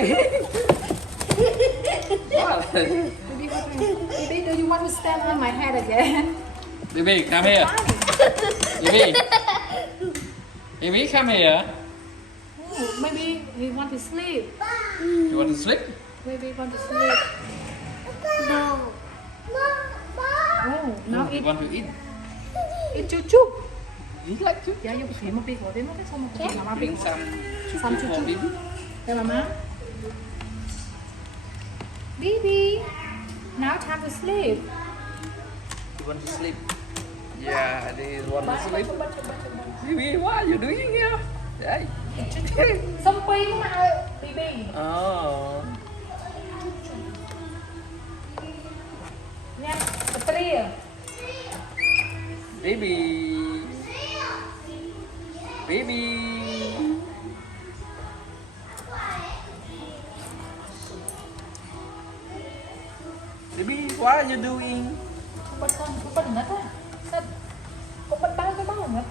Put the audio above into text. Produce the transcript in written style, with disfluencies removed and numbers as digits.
Bibi, do you want to stand on my head again? Bibi, come here. Bibi. Bibi, come here. Oh, maybe he want to sleep. You want to sleep? Maybe he want to sleep. No. Oh, now You eat. want to eat? Eat chuchu. You like to? Dạ, dùng thịt một tí của thế nó cái xong một tí mà má Bring bị. some Some chuchu for chuchu. Bibi. Đây là má. Bibi, now time to sleep. You want to sleep? Yeah, they want to sleep. Bibi, what are you doing here? Hey. Xong pin mà Bibi. Oh. Nha, clear. Baby. Baby. Baby, what are you doing? Không bắt con, không bắt được ngất á. Sao? Không bắt bao cái bao ngất.